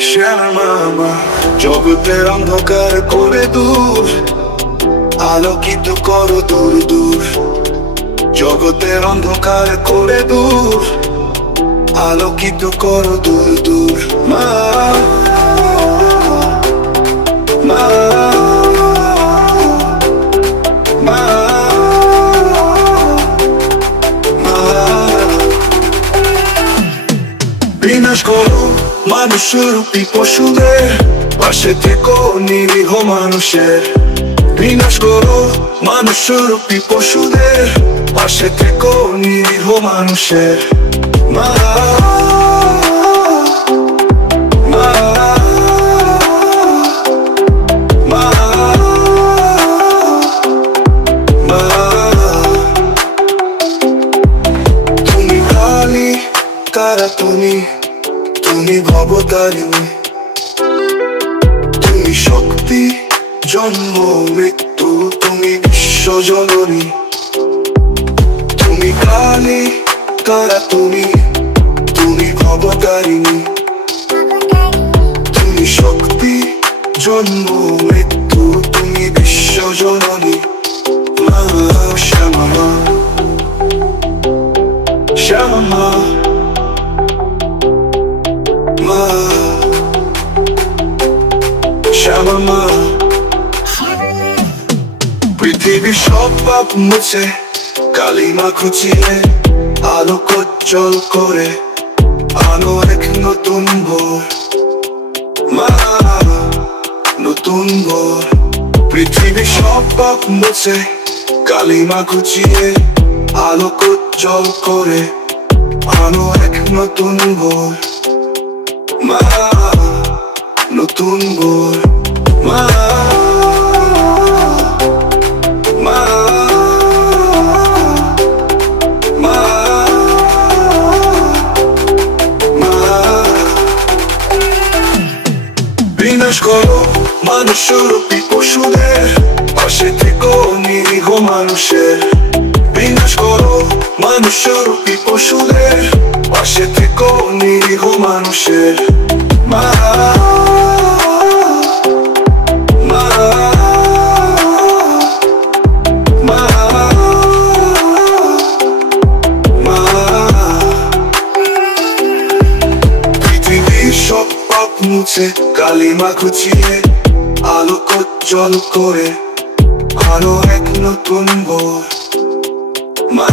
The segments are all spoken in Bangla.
শ্যামা জগতের অন্ধকার করে দূর, আলোকিত করো দূর দূর। জগতের অন্ধকার করে দূর, আলোকিত করো দূর দূর। মা মা মা বিনাশ করো মানুষরূপী পশুদের, পাশে থেকো নিরীহ মানুষের। বিনাশ করো মানুষরূপী পশুদের, পাশে থেকো নিরীহ মানুষের। মা মা মা মা তুমি কালী তারা, তুমি ভবতারিণী। তুমি শক্তি, জন্ম মৃত্যু, তুমি বিশ্বজননী। তুমি কালী তারা, তুমি ভবতারিণী। তুমি শক্তি, জন্ম মৃত্যু, তুমি বিশ্বজননী। মা শ্যামা শ্যামা মা শ্যামা মা। পৃথিবীর সব পাপ মুছে কালিমা খুঁচিয়ে আলোক উজ্জ্বল করে আনো এক নতুন ভোর। মা নতুন ভোর। পৃথিবীর সব পাপ মুছে কালিমা খুঁচিয়ে আলোক উজ্জ্বল করে আনো এক নতুন ভোর। মা নতুন ভোর। মা মা মা মা। বিনাশ করো মানুষরূপী পশুদের, পাশে থেকো নিরীহ মানুষের। বিনাশ করো মানুষরূপী পশুদের, পাশে থেকো নিরীহ মানুষের। মা মা মা মা। পৃথিবীর সব পাপ মুছে কালিমা খুঁচিয়ে আলোক উজ্জ্বল করে আলো এক নতুন ভোর। মা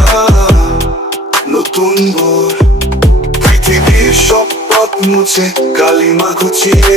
নতুন ভোর। পৃথিবীর সব পাপ মুছে কালিমা খুঁচিয়ে